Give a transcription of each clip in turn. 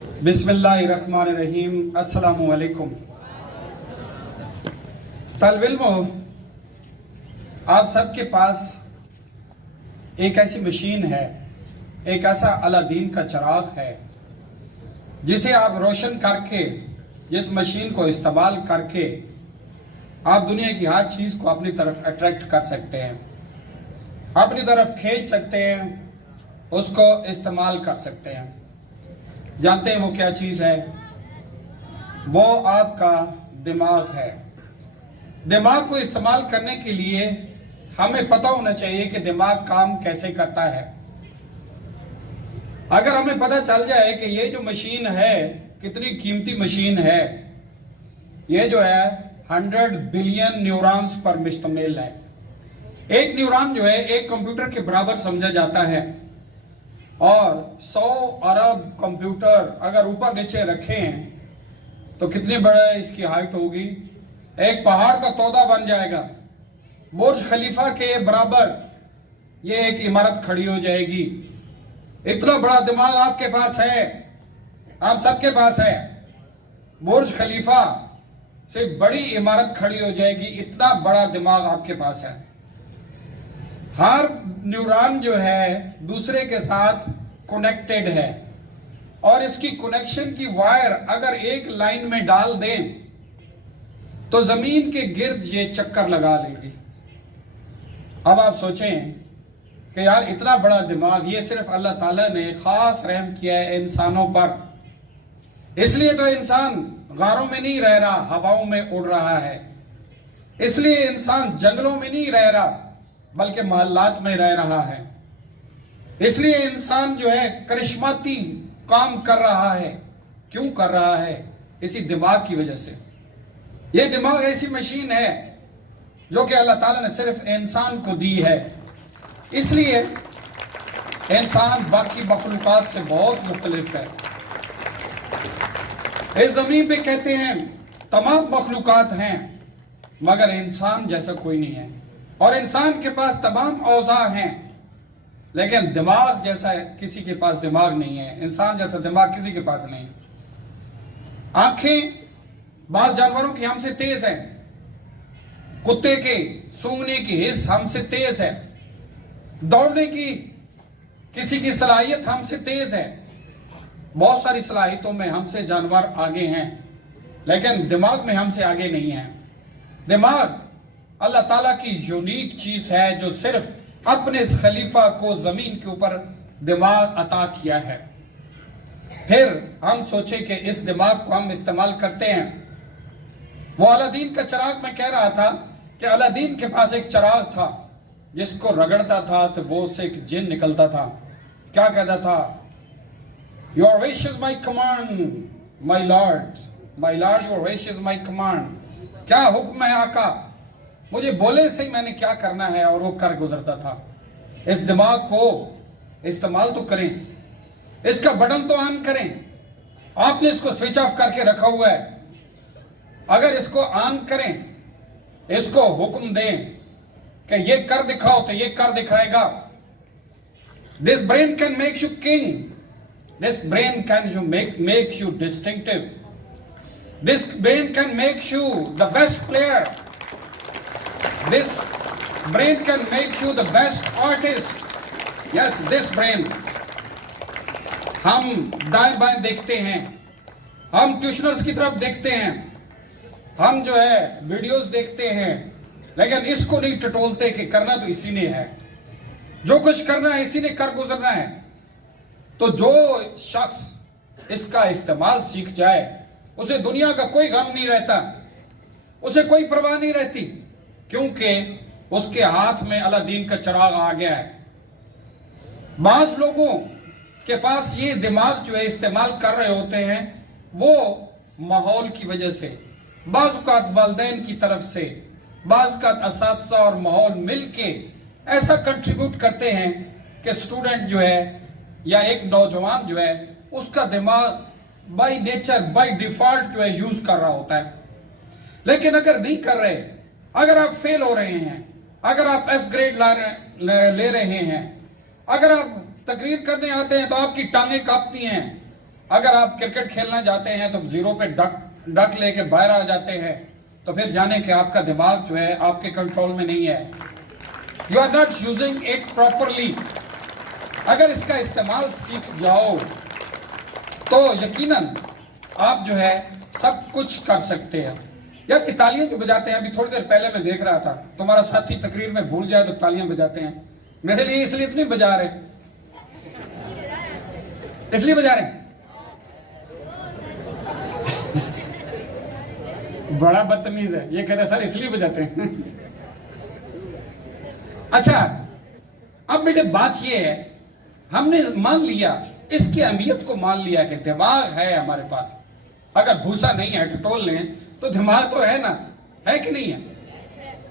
بسم اللہ الرحمن الرحیم۔ السلام علیکم طالب علموں، آپ سب کے پاس ایک ایسی مشین ہے، ایک ایسا الادین کا چراغ ہے جسے آپ روشن کر کے، جس مشین کو استعمال کر کے آپ دنیا کی ہر چیز کو اپنی طرف اٹریکٹ کر سکتے ہیں، اپنی طرف کھینچ سکتے ہیں، اس کو استعمال کر سکتے ہیں۔ جانتے ہیں وہ کیا چیز ہے؟ وہ آپ کا دماغ ہے۔ دماغ کو استعمال کرنے کے لیے ہمیں پتہ ہونا چاہیے کہ دماغ کام کیسے کرتا ہے۔ اگر ہمیں پتہ چل جائے کہ یہ جو مشین ہے کتنی قیمتی مشین ہے، یہ جو ہے 100 بلین نیورونز پر مشتمل ہے۔ ایک نیورون جو ہے ایک کمپیوٹر کے برابر سمجھا جاتا ہے، اور 100 ارب کمپیوٹر اگر اوپر نیچے رکھیں تو کتنی بڑا اس کی ہائٹ ہوگی؟ ایک پہاڑ کا تودا بن جائے گا۔ برج خلیفہ کے برابر یہ ایک عمارت کھڑی ہو جائے گی۔ اتنا بڑا دماغ آپ کے پاس ہے، آپ سب کے پاس ہے۔ برج خلیفہ سے بڑی عمارت کھڑی ہو جائے گی، اتنا بڑا دماغ آپ کے پاس ہے۔ ہر نیورون جو ہے دوسرے کے ساتھ کنیکٹڈ ہے، اور اس کی کنیکشن کی وائر اگر ایک لائن میں ڈال دیں تو زمین کے گرد یہ چکر لگا لے گی۔ اب آپ سوچیں کہ یار اتنا بڑا دماغ، یہ صرف اللہ تعالیٰ نے خاص رحم کیا ہے انسانوں پر، اس لیے تو انسان غاروں میں نہیں رہ رہا، ہواؤں میں اڑ رہا ہے۔ اس لیے انسان جنگلوں میں نہیں رہ رہا بلکہ محلات میں رہ رہا ہے۔ اس لیے انسان جو ہے کرشماتی کام کر رہا ہے۔ کیوں کر رہا ہے؟ اسی دماغ کی وجہ سے۔ یہ دماغ ایسی مشین ہے جو کہ اللہ تعالیٰ نے صرف انسان کو دی ہے۔ اس لیے انسان باقی مخلوقات سے بہت مختلف ہے۔ اس زمین پہ کہتے ہیں تمام مخلوقات ہیں مگر انسان جیسا کوئی نہیں ہے، اور انسان کے پاس تمام اوضاع ہیں لیکن دماغ جیسا کسی کے پاس دماغ نہیں ہے، انسان جیسا دماغ کسی کے پاس نہیں۔ آنکھیں بعض جانوروں کی ہم سے تیز ہیں، کتے کے سونگنے کی حس ہم سے تیز ہے، دوڑنے کی کسی کی صلاحیت ہم سے تیز ہے، بہت ساری صلاحیتوں میں ہم سے جانور آگے ہیں لیکن دماغ میں ہم سے آگے نہیں ہیں۔ دماغ اللہ تعالیٰ کی یونیک چیز ہے جو صرف اپنے اس خلیفہ کو زمین کے اوپر دماغ عطا کیا ہے۔ پھر ہم سوچیں کہ اس دماغ کو ہم استعمال کرتے ہیں۔ وہ الادین کا چراغ، میں کہہ رہا تھا کہ الادین کے پاس ایک چراغ تھا جس کو رگڑتا تھا تو وہ سے ایک جن نکلتا تھا۔ کیا کہتا تھا؟ Your wish is my command, my lord. My lord, your wish is my command. کیا حکم ہے آقا؟ مجھے بولے سے میں نے کیا کرنا ہے، اور وہ کر گزرتا تھا۔ اس دماغ کو استعمال تو کریں، اس کا بٹن تو آن کریں۔ آپ نے اس کو سوئچ آف کر کے رکھا ہوا ہے، اگر اس کو آن کریں، اس کو حکم دیں کہ یہ کر دکھاؤ تو یہ کر دکھائے گا۔ This brain can make you king. This brain can make you distinctive. This brain can make you the best player. This brain can make you the best artist. Yes, this brain. ہم دائیں بائیں دیکھتے ہیں، ہم ٹیوشنرز کی طرف دیکھتے ہیں، ہم جو ہے ویڈیوز دیکھتے ہیں، لیکن اس کو نہیں ٹٹولتے کہ کرنا تو اسی نے ہے، جو کچھ کرنا ہے اسی نے کر گزرنا ہے۔ تو جو شخص اس کا استعمال سیکھ جائے اسے دنیا کا کوئی غم نہیں رہتا، اسے کوئی پرواہ نہیں رہتی، کیونکہ اس کے ہاتھ میں الادین کا چراغ آ گیا ہے۔ بعض لوگوں کے پاس یہ دماغ جو ہے استعمال کر رہے ہوتے ہیں وہ ماحول کی وجہ سے، بعض اوقات والدین کی طرف سے، بعض اوقات اساتذہ اور ماحول مل کے ایسا کنٹریبیوٹ کرتے ہیں کہ اسٹوڈنٹ جو ہے یا ایک نوجوان جو ہے اس کا دماغ بائی نیچر، بائی ڈیفالٹ جو ہے یوز کر رہا ہوتا ہے۔ لیکن اگر نہیں کر رہے، اگر آپ فیل ہو رہے ہیں، اگر آپ ایف گریڈ لے رہے ہیں، اگر آپ تقریر کرنے آتے ہیں تو آپ کی ٹانگیں کانپتی ہیں، اگر آپ کرکٹ کھیلنا جاتے ہیں تو زیرو پہ ڈک لے کے باہر آ جاتے ہیں تو پھر جانے کہ آپ کا دماغ جو ہے آپ کے کنٹرول میں نہیں ہے. You are not using it properly. اگر اس کا استعمال سیکھ جاؤ تو یقیناً آپ جو ہے سب کچھ کر سکتے ہیں. یار یہ تالیاں جو بجاتے ہیں، ابھی تھوڑی دیر پہلے میں دیکھ رہا تھا تمہارا ساتھی تقریر میں بھول جائے تو تالیاں بجاتے ہیں. میرے لیے اس لیے اتنی بجا رہے، اس لیے بجا رہے بڑا بدتمیز ہے یہ کہہ رہے سر اس لیے بجاتے ہیں. اچھا اب بیٹے بات یہ ہے، ہم نے مان لیا اس کی اہمیت کو، مان لیا کہ دماغ ہے ہمارے پاس. اگر بھوسا نہیں ہے ٹٹول لیں تو دماغ تو ہے نا، ہے کہ نہیں ہے؟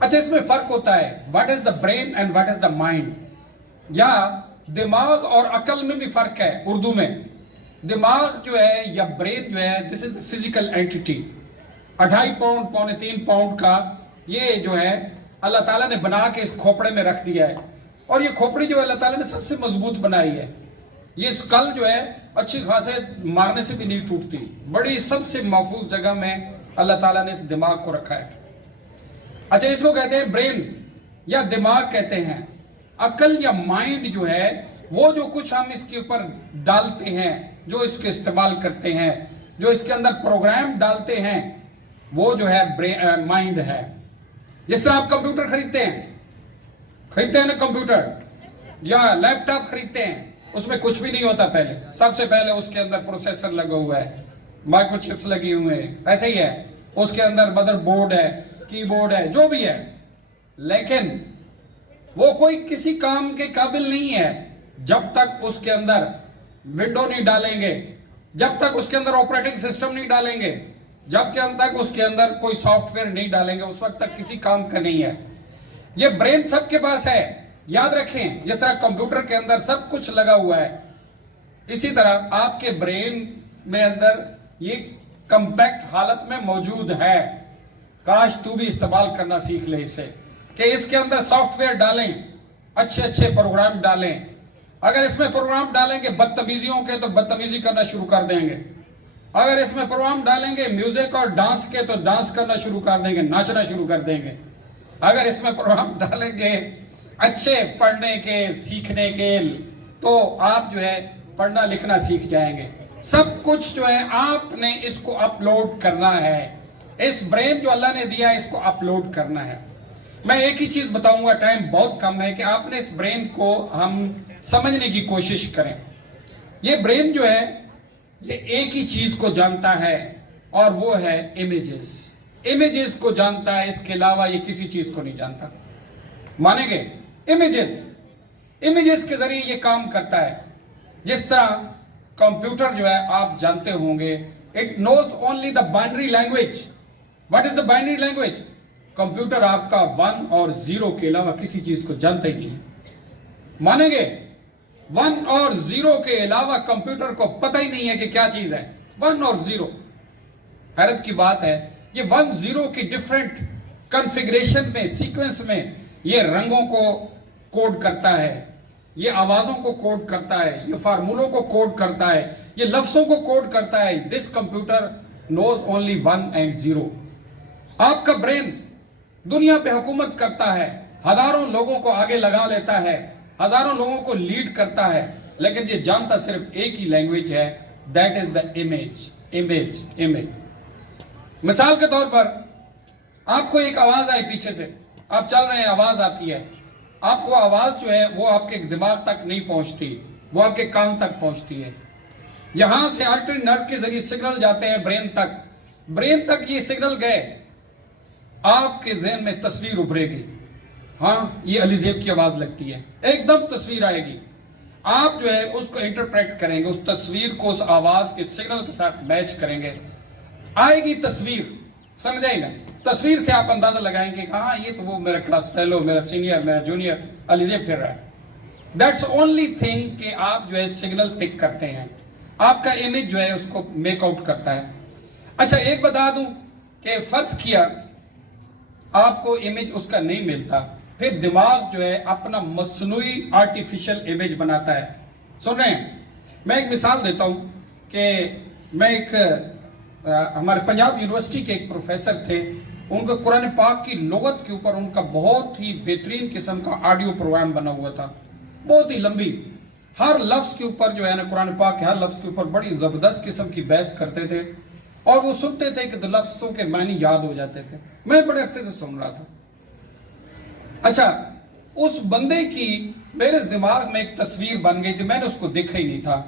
اچھا اس میں فرق ہوتا ہے what is the brain and what is the mind. یا دماغ اور عقل میں بھی فرق ہے. اردو میں دماغ جو ہے یا برین جو ہے this is physical entity. 2.5 pound 3.25 pound کا یہ جو ہے اللہ تعالیٰ نے بنا کے اس کھوپڑے میں رکھ دیا ہے. اور یہ کھوپڑی جو ہے اللہ تعالیٰ نے سب سے مضبوط بنائی ہے. یہ اسکل جو ہے اچھی خاصے مارنے سے بھی نہیں ٹوٹتی. بڑی سب سے محفوظ جگہ میں اللہ تعالیٰ نے اس دماغ کو رکھا ہے. اچھا اس کو کہتے ہیں برین یا دماغ کہتے ہیں. عقل یا مائنڈ جو ہے وہ جو کچھ ہم اس کے اوپر ڈالتے ہیں، جو اس کے استعمال کرتے ہیں، جو اس کے اندر پروگرام ڈالتے ہیں، وہ جو ہے مائنڈ ہے. جس طرح آپ کمپیوٹر خریدتے ہیں نا، کمپیوٹر یا لیپ ٹاپ خریدتے ہیں، اس میں کچھ بھی نہیں ہوتا. پہلے سب سے پہلے اس کے اندر پروسیسر لگا ہوا ہے، مائکرو چپس لگی ہوئے ہیں، ایسے ہی ہے. اس کے اندر مدر بورڈ ہے، کی بورڈ ہے، جو بھی ہے. لیکن وہ کوئی کسی کام کے قابل نہیں ہے جب تک اس کے اندر ونڈو نہیں ڈالیں گے، جب تک اس کے اندر آپریٹنگ سسٹم نہیں ڈالیں گے، جب تک اس کے اندر کوئی سافٹ ویئر نہیں ڈالیں گے، اس وقت تک کسی کام کا نہیں ہے. یہ برین سب کے پاس ہے، یاد رکھیں. جس طرح کمپیوٹر کے اندر سب کچھ لگا ہوا ہے، اسی طرح آپ کے برین میں اندر یہ کمپیکٹ حالت میں موجود ہے. کاش تو بھی استعمال کرنا سیکھ لے اسے، کہ اس کے اندر سافٹ ویئر ڈالیں، اچھے پروگرام ڈالیں. اگر اس میں پروگرام ڈالیں گے بدتمیزیوں کے تو بدتمیزی کرنا شروع کر دیں گے. اگر اس میں پروگرام ڈالیں گے میوزک اور ڈانس کے تو ڈانس کرنا شروع کر دیں گے، ناچنا شروع کر دیں گے. اگر اس میں پروگرام ڈالیں گے اچھے پڑھنے کے، سیکھنے کے، تو آپ جو ہے پڑھنا لکھنا سیکھ جائیں گے. سب کچھ جو ہے آپ نے اس کو اپلوڈ کرنا ہے. اس برین جو اللہ نے دیا ہے اس کو اپلوڈ کرنا ہے. میں ایک ہی چیز بتاؤں گا، ٹائم بہت کم ہے، کہ آپ نے اس برین کو ہم سمجھنے کی کوشش کریں. یہ برین جو ہے یہ ایک ہی چیز کو جانتا ہے اور وہ ہے امیجز. امیجز کو جانتا ہے، اس کے علاوہ یہ کسی چیز کو نہیں جانتا. مانیں گے؟ امیجز کے ذریعے یہ کام کرتا ہے. جس طرح کمپیوٹر جو ہے آپ جانتے ہوں گے it knows only the binary language. What is the binary language? Computer آپ کا 1 اور 0 کے علاوہ کسی چیز کو جانتا ہی نہیں. مانیں گے؟ 1 اور 0 کے علاوہ کمپیوٹر کو پتہ ہی نہیں ہے کہ کیا چیز ہے 1 اور 0. حیرت کی بات ہے، یہ 1 0 کی ڈیفرنٹ کنفیگریشن میں، سیکوینس میں یہ رنگوں کو کوڈ کرتا ہے، یہ آوازوں کو کوڈ کرتا ہے، یہ فارمولوں کو کوڈ کرتا ہے، یہ لفظوں کو کوڈ کرتا ہے. This computer knows only 1 and 0. آپ کا برین دنیا پہ حکومت کرتا ہے، ہزاروں لوگوں کو آگے لگا لیتا ہے، ہزاروں لوگوں کو لیڈ کرتا ہے، لیکن یہ جانتا صرف ایک ہی لینگویج ہے، دیٹ از دا امیج. مثال کے طور پر آپ کو ایک آواز آئی پیچھے سے، آپ چل رہے ہیں، آواز آتی ہے، آپ کو آواز جو ہے وہ آپ کے دماغ تک نہیں پہنچتی، وہ آپ کے کان تک پہنچتی ہے. یہاں سے آرٹری نرو کے ذریعے سگنل جاتے ہیں برین تک یہ سگنل گئے، آپ کے ذہن میں تصویر ابھرے گی. ہاں یہ علی زیب کی آواز لگتی ہے، ایک دم تصویر آئے گی. آپ جو ہے اس کو انٹرپریٹ کریں گے، اس تصویر کو اس آواز کے سگنل کے ساتھ میچ کریں گے، آئے گی تصویر. سمجھائیں گا؟ تصویر سے آپ اندازہ لگائیں گے کہ ہاں یہ تو وہ میرا کلاس فیلو، میرا سینئر، میرا جونیئر علی زیب پھر رہا ہے. دیٹس اونلی تھنگ کہ آپ جو ہے سگنل پک کرتے ہیں، آپ کا امیج جو ہے اس کو میک آؤٹ کرتا ہے. اچھا ایک بتا دوں کہ فرض کیا آپ کو امیج اس کا نہیں ملتا، پھر دماغ جو ہے اپنا مصنوعی آرٹیفیشل امیج بناتا ہے. سن رہے ہیں؟ میں ایک مثال دیتا ہوں. کہ میں ایک ہمارے پنجاب یونیورسٹی کے ایک پروفیسر تھے, ان کا قرآن پاک کی لغت کے اوپر ان کا بہت ہی بہترین قسم کا آڈیو پروگرام بنا ہوا تھا, بہت ہی لمبی, ہر لفظ کے اوپر جو ہے نا قرآن پاک کے ہر لفظ کے اوپر بڑی زبردست قسم کی بحث کرتے تھے, اور وہ سنتے تھے کہ لفظوں کے معنی یاد ہو جاتے تھے. میں بڑے عرصے سے سن رہا تھا. اچھا, اس بندے کی میرے دماغ میں ایک تصویر بن گئی تھی, میں نے اس کو دیکھا ہی نہیں تھا,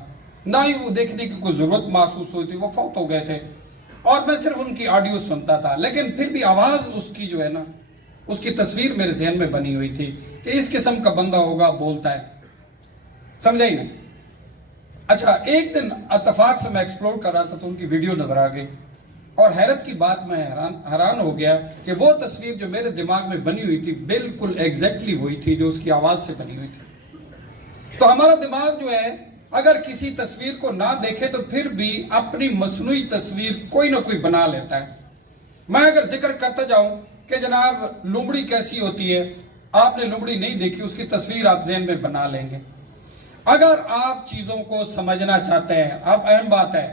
نہ ہی وہ دیکھنے کی کوئی ضرورت محسوس ہوئی تھی, وہ فوت ہو گئے تھے, اور میں صرف ان کی آڈیو سنتا تھا. لیکن پھر بھی آواز اس کی جو ہے نا, اس کی تصویر میرے ذہن میں بنی ہوئی تھی کہ اس قسم کا بندہ ہوگا, بولتا ہے, سمجھا ہی نہیں. اچھا, ایک دن اتفاق سے میں ایکسپلور کر رہا تھا تو ان کی ویڈیو نظر آ گئی, اور حیرت کی بات, میں حیران ہو گیا کہ وہ تصویر جو میرے دماغ میں بنی ہوئی تھی بالکل ایگزیکٹلی وہی تھی جو اس کی آواز سے بنی ہوئی تھی. تو ہمارا دماغ جو ہے اگر کسی تصویر کو نہ دیکھے تو پھر بھی اپنی مصنوعی تصویر کوئی نہ کوئی بنا لیتا ہے. میں اگر ذکر کرتا جاؤں کہ جناب لومڑی کیسی ہوتی ہے, آپ نے لومڑی نہیں دیکھی, اس کی تصویر آپ ذہن میں بنا لیں گے. اگر آپ چیزوں کو سمجھنا چاہتے ہیں, اب اہم بات ہے,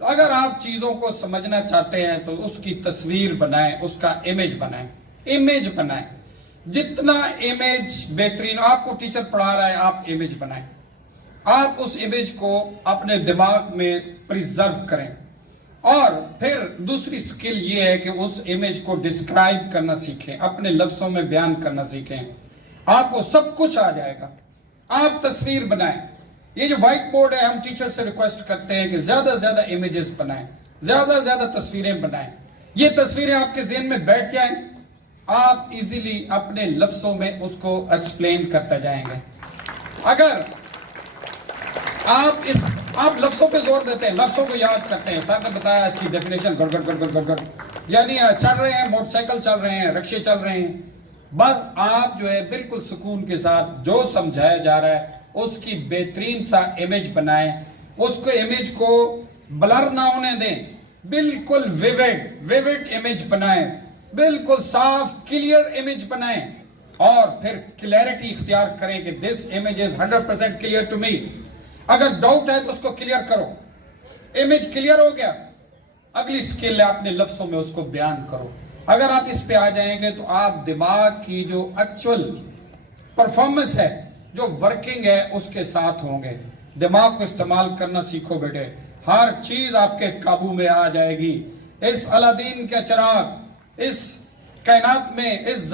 اگر آپ چیزوں کو سمجھنا چاہتے ہیں تو اس کی تصویر بنائیں, اس کا امیج بنائیں. جتنا امیج بہترین, آپ کو ٹیچر پڑھا رہا ہے, آپ امیج بنائیں, آپ اس امیج کو اپنے دماغ میں پریزرو کریں. اور پھر دوسری سکل یہ ہے کہ اس امیج کو ڈسکرائب کرنا سیکھیں, اپنے لفظوں میں بیان کرنا سیکھیں, آپ کو سب کچھ آ جائے گا. آپ تصویر بنائیں. یہ جو وائٹ بورڈ ہے, ہم ٹیچر سے ریکویسٹ کرتے ہیں کہ زیادہ سے زیادہ امیجز بنائیں, زیادہ سے زیادہ تصویریں بنائیں. یہ تصویریں آپ کے ذہن میں بیٹھ جائیں, آپ ایزیلی اپنے لفظوں میں اس کو ایکسپلین کرتے جائیں گے. اگر آپ لفظوں پہ زور دیتے ہیں, لفظوں کو یاد کرتے ہیں, سر نے بتایا اس کی ڈیفینیشن گڑ گڑ, یعنی چل رہے ہیں, موٹر سائیکل چل رہے ہیں, رکشے چل رہے ہیں, بس آپ جو ہے بالکل سکون کے ساتھ جو سمجھایا جا رہا ہے اس کی بہترین سا امیج بنائیں. اس کو امیج کو بلر نہ ہونے دیں, بالکل ویوڈ امیج بنائیں, بالکل صاف کلیئر امیج بنائیں, اور پھر کلیئرٹی اختیار کریں کہ this image is 100% clear to me. اگر ڈاؤٹ ہے تو اس کو کلیئر کرو. امیج کلیئر ہو گیا, اگلی سکل ہے اپنے لفظوں میں اس کو بیان کرو. اگر آپ اس پہ آ جائیں گے تو آپ دماغ کی جو ایکچول پرفارمنس ہے, جو ورکنگ ہے, اس کے ساتھ ہوں گے. دماغ کو استعمال کرنا سیکھو بیٹے, ہر چیز آپ کے قابو میں آ جائے گی. اس الادین کا چراغ, اس کائنات میں, اس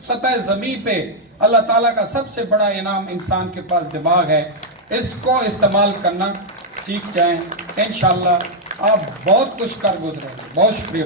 سطح زمین پہ اللہ تعالیٰ کا سب سے بڑا انعام انسان کے پاس دماغ ہے. اس کو استعمال کرنا سیکھ جائیں, انشاءاللہ آپ بہت کچھ کر گزریں گے. بہت شکریہ.